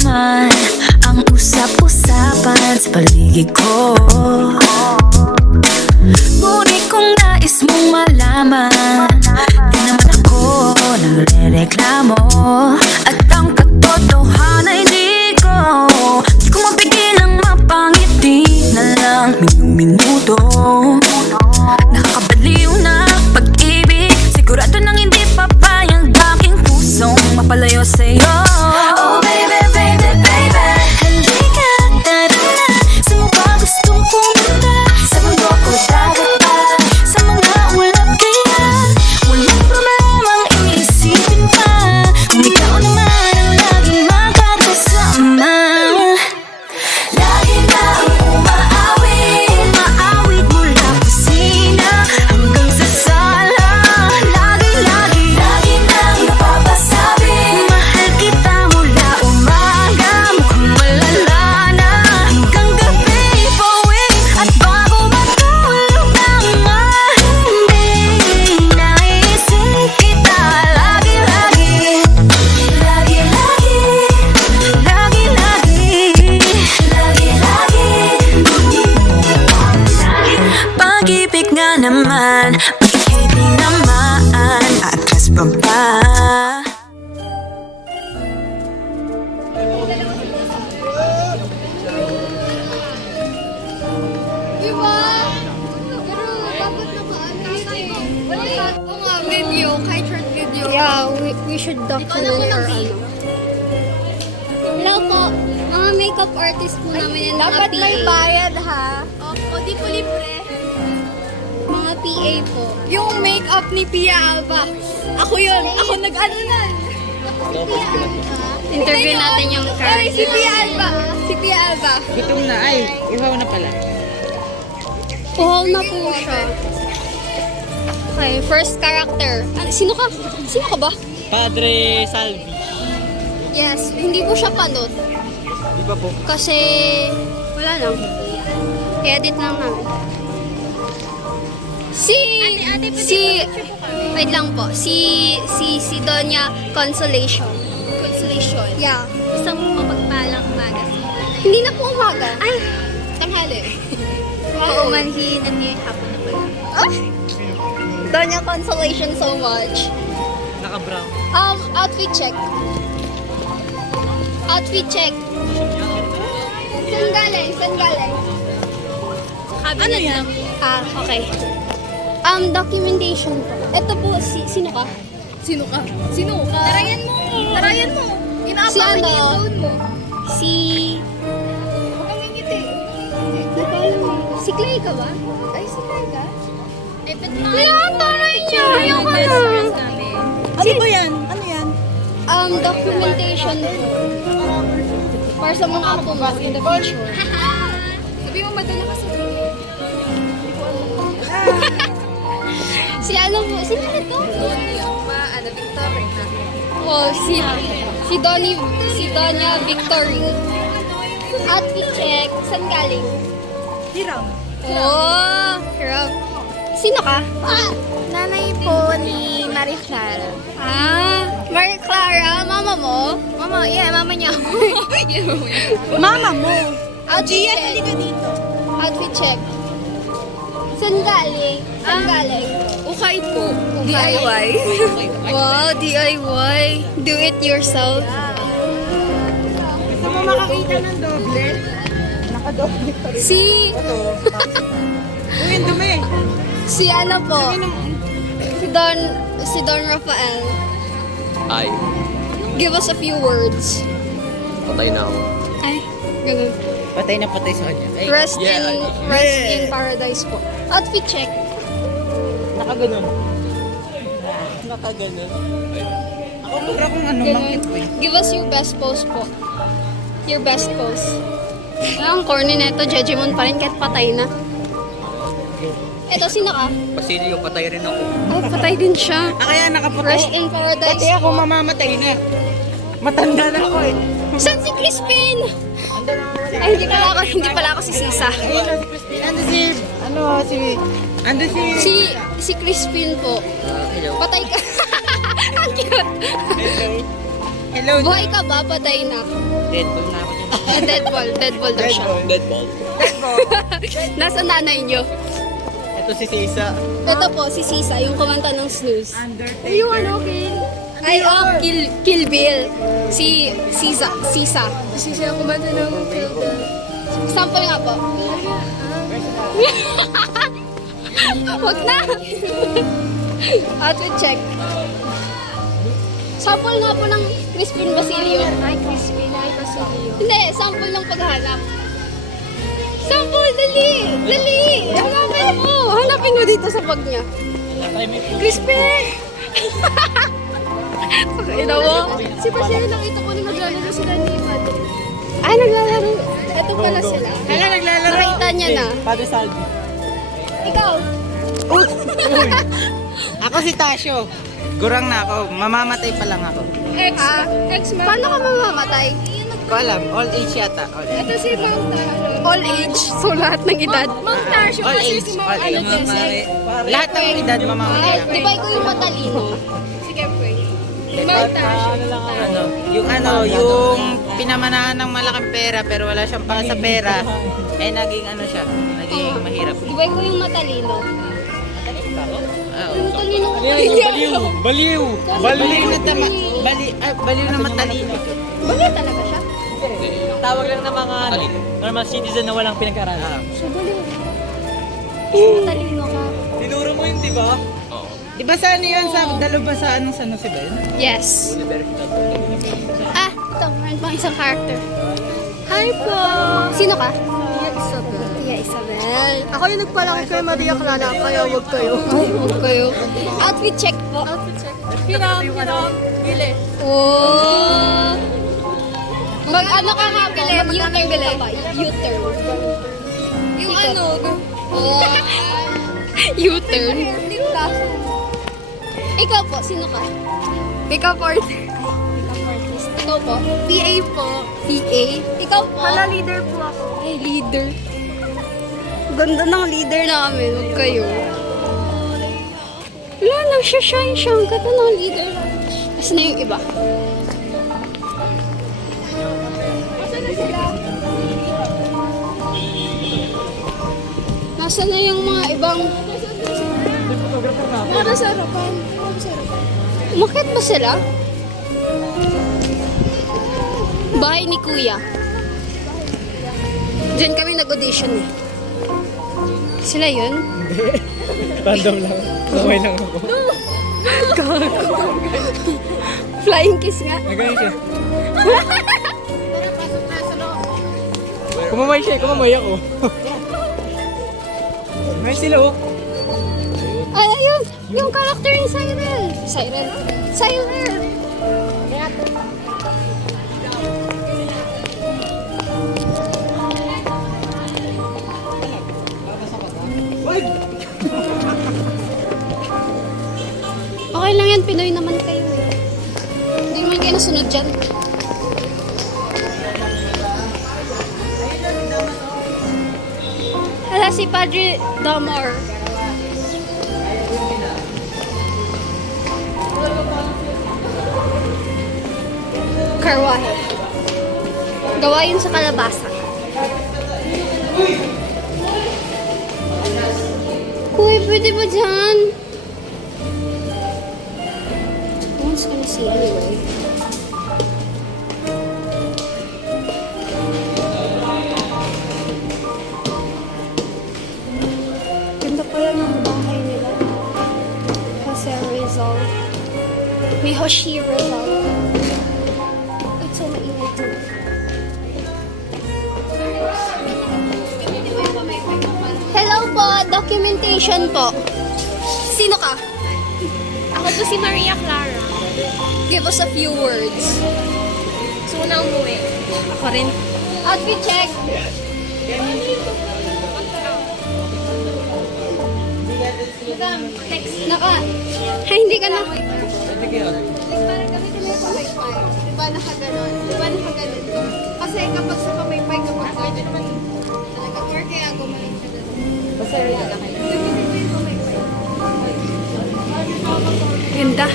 naman ang usap-usapan sa paligid ko. Ngunit kung nais mong malaman, di naman ako nagre-reklamo. At ang katotohanan ay di ko mapigilang mapangiti na lang minuto. Nakakabaliw na pag-ibig, sigurado nang hindi papayag aking pusong mapalayo sa'yo. Oh baby, baby, baby, halika, tara na. Saan mo ba gustong pumunta? Sa mundo ko dagat pa, sa mga ulap kaya walang problemang iisipin pa, kung ikaw naman ang laging makakasama. Lagi na ang umaawit mula kusina hanggang sa sala. Lagi nang napapasabi, mahal kita mula umaga, mukhang malala na hanggang gabi. Pauwi at bago matulog nang hindi naisip kita. Lagi pag-ibig nga naman, bakit di naman atras pa ba? Diba? Pero dapat na maano yun eh. Oo nga, video, kahit short video. Yeah, we should document or ano. Hello po, mga makeup artist po namin yan. Dapat may bayad ha. O di po libre. Mga PA po. Yung makeup ni Pia Alba. Ako yun. Ako nag-ano na. Interview natin yung character. Si Pia Alba. Si Pia Alba. Gutom na. Ay, ihaw na pala. Puhaw na po siya. Okay, first character. Sino ka? Sino ka ba? Padre Salvi. Yes, hindi po siya panot. Di ba po? Kasi, wala lang. I-edit lang namin. Wait lang po. Si Doña Consolation. Consolation? Yeah. Isang mapagpalang umaga. Hindi na po umaga. Ay, tanghali. Oo, manhi na may hapon na pala. Ah! Doña Consolation so much. Naka-brown. Outfit check. Outfit check. Saan galing? Saan galing? Ano yan? Okay. Documentation po. Ito po, sino ka? Sino ka? Sino ka? Tarayan mo! Tarayan mo! Si ano? mo. Si... Huwag kang ngingiti. Si Clay ka ba? Ay, si Carga. Ay, pet na. Kaya, taray niya! Ayoko na! Ano ba yan? Ano yan? Documentation po. Para sa mga apo mo in the future. Sabi mo, madala ka sa Si ano po? Sino ito? Victory na. Oh, si Doña Victory. Outfit check. Saan galing? Hiram. Oh, hirap. Sino ka? Nanay po ni Maricel. Maria Clara, mama mo? Mama, yeah, mama niya. Mama mo. Outfit check. Hindi ka dito. Outfit check. Saan galing? Saan galing? Ukay po. DIY. Wow, DIY. Do it yourself. Gusto mo makakita ng doble? Nakadoble pa rin. Si Dumi. ano po? Si Don Rafael. Ay, Give us a few words. patay na ako. Ay, ganun. Patay na patay sa kanya. Ay, Rest yeah. in paradise po. Outfit check. nakaganon. Nakaganon. Ako pura kung ano, Ganun. mangkit ko eh. Give us your best pose po. Your best pose. Ang corny na ito, Jejimon pa rin kahit patay na. Ito, sino ka? Basilio, patay rin ako. Ay, patay din siya. Kaya nakapatay. Rest in paradise Pati ako mamamatay na. Matanda na ako eh. Saan si Crispin? Ay, hindi pala ako si Sisa. Ayun na si Christine. Ando Si Crispin po. Hello. Patay ka. Ang cute. Hello. Buhay ka ba? Patay na. Red Bull na ako dyan. Deadball. Deadball daw siya. Deadball. Nasa nanay niyo. Ito si Sisa. Ito po, si Sisa, yung kumanta ng Snooze. Undertaker. Yung ano, Ay, Kill Bill. Si Sisa. Sisa yung kumanta ng Kill Bill. Sample nga po. Huwag na. Outfit check. Sample nga po ng Crispin Basilio. Ay, crispy na Basilio. Hindi, sample ng paghahanap. Sample, dali! Dali! Hanapin mo! Hanapin mo dito sa bag niya. Crispin! Pakita mo. Si Basilio nakita ko na naglalaro sila ni Padre. Ay, naglalaro. Ito pala sila. Hala, naglalaro. Nakita niya na. Padre Salvi. Ikaw. Ako si Tasyo. Gurang na ako. Mamamatay pa lang ako. Paano ka mamamatay? Ko alam. All age yata. All age. Ito si Mount All age. So, lahat ng edad. Mount Tarsio All kasi age. si Mount All ano age. Jesse. Lahat ng edad mamamatay Ay, ako. di ba ikaw yung matalino? Sige, pray. Mount Tarsio. Yung pinamanahan ng malaking pera pero wala siyang pang sa pera, eh naging ano siya, naging mahirap. Di ba ikaw yung matalino? Oo. Matalino ka. Baliw! Baliw na tama. Baliw na matalino. Baliw talaga siya. Tawag lang ng mga normal citizen na walang pinag-aralan. So, baliw. Matalino ka. Tinuro mo yun, di ba? Oo. Di ba sa ano yun? Sa dalo ba sa anong San Jose ba yun? Yes. Ah, ito. Meron pang isang character. Hi po! Sino ka? Tia Isabel. Tia Isabel. Ako yung nagpalaki kay Maria Clara, kaya huwag kayo. Ay, huwag kayo. Outfit check po. Outfit check. Hiram, bili. Oh! Mag ano ka nga po? Mag-U-turn ka ba? U-turn. Yung ano, Oh. U-turn. Ikaw po, sino ka? makeup artist. Makeup artist. Ikaw po? PA po. PA. Ikaw po? Leader po ako. Ay, leader. Ganda ng leader namin. Huwag kayo. Wala lang siya, siya. Ang ganda ng leader. Kasi na yung iba. Nasaan na yung mga ibang... Para sa harapan. Umakit ba sila? Bahay ni Kuya. Diyan kami nag-audition eh. Sila yun? Random lang. Okay lang ako. Flying kiss nga. Nagayon siya. Kumamay ako. May sila oh. Ay, ayun! Yung character ni Siren! Siren! Okay lang yan, Pinoy naman kayo eh. Hindi naman kayo nasunod dyan. Hala, si Padre Damar. Karwahe. Gawa yun sa kalabasa. Uy, pwede ba dyan? No one's gonna see anyway. Ganda pala ng bahay nila. Jose Rizal. May Hoshi Rizal. It's so maingay too. Hello po, documentation po. Sino ka? Ako po si Maria Clara. Give us a few words. Gusto ko na umuwi. Ako rin. Outfit check. Naka. Ay, hindi ka na. Parang gamitin mo yung wifi. Diba nakaganon? Diba nakaganon? Kasi kapag sa pamaypay kapag pwede naman talaga. Or kaya gumaling ka doon. Basta wala lang kayo. Gamitin mo yung pamaypay. Ganda.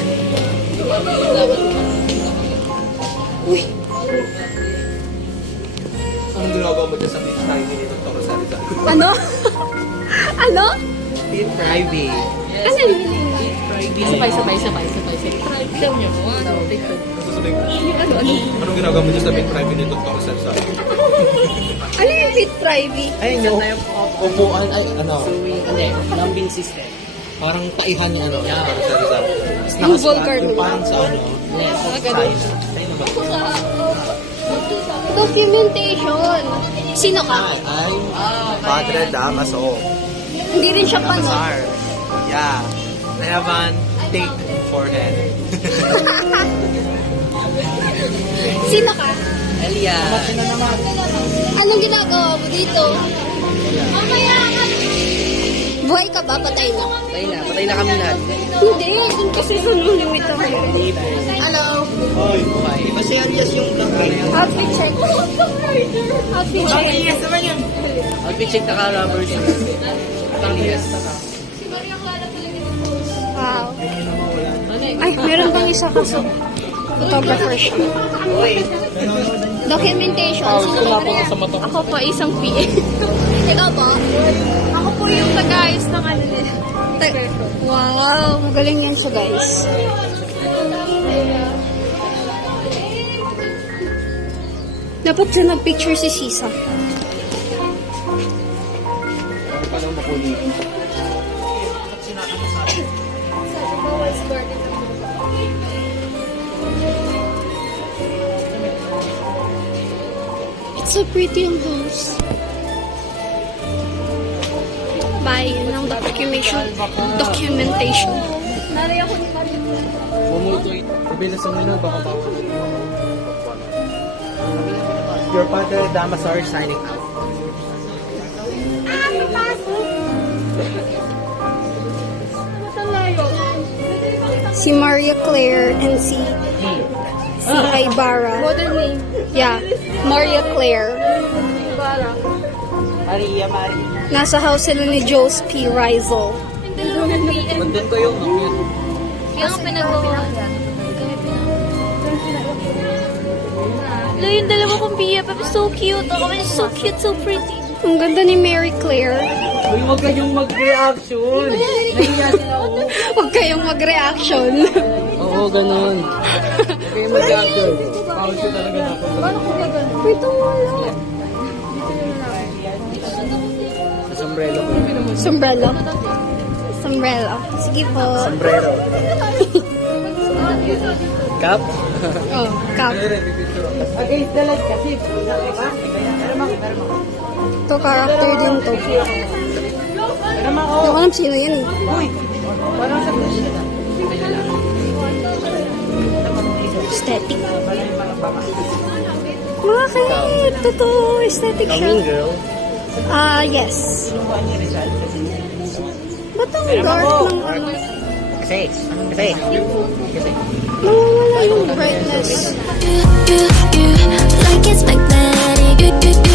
Anong ginagawa mo dyan sa beach tayo dito, Toro Sarizal? Ano? Ano? Beef Friday. Ano yun? Sabay. Show niyo mo. Susunod ko. Anong ginagawa mo dyan sa beach Friday dito, Toro Sarizal? Ano yung fit private? Ayun yung upuan, ay ano, Hindi, lambing system. parang paihan yung ano, Toro Sarizal. Yung vulgar yung nila. parang sa ano, China. China ba? Documentation. Sino ka? Ay, Padre Damaso. Hindi rin siya pano. Damasar. Yeah. I have an thick forehead. Sino ka? Elia. Anong ginagawa mo dito? Mamaya ka. Buhay ka ba? Patay na. Patay na kami lahat. Hindi. Dun kasi sa limit ako. Ano? Buhay. Kasi alias yung vlog na yun. Outfit check. Outfit check. Outfit check na ka-rubbers. Alias. Wow. Ay, meron bang isa kaso? Photographer siya. Documentation. Ako po, isang PA. Ikaw po? Ako po yung nag-ayos ng ano nila. Wow, magaling yan siya, guys. Dapat siya nag-picture si Sisa. It's so pretty ang house. Bye, yun ang documentation. Nari ako ni Maria. Bumutoy. Bilasan mo na, baka bawal. Your Padre Damasar signing out. Si Maria Claire and si Ibarra. Modern name. Yeah, Maria Claire. Maria. Nasa house sila ni Jose P. Rizal. Nandun ko yung Kaya nga pinagawa. Yung dalawa kong biya, pero so cute. Ako, so cute, so pretty. Ang ganda ni Mary Claire. Uy, huwag kayong mag-reaction. Nahiya sila ako. Huwag kayong mag-reaction. Oo, ganun. Huwag kayong mag-reaction. Pawag ko talaga na ako. Ito mo lang. Sa sombrero ko. Sombrero. Sombrero. Sige po. Sombrero. Cap? Oh, cap. Against the light kasi. Ito, character din to. Hindi ko alam sino yan eh. Aesthetic. Mga kaya, totoo, aesthetic siya. girl. Yes. Ba't ang dark ng ano? Kasi. Nawawala yung brightness. You like it's magnetic. You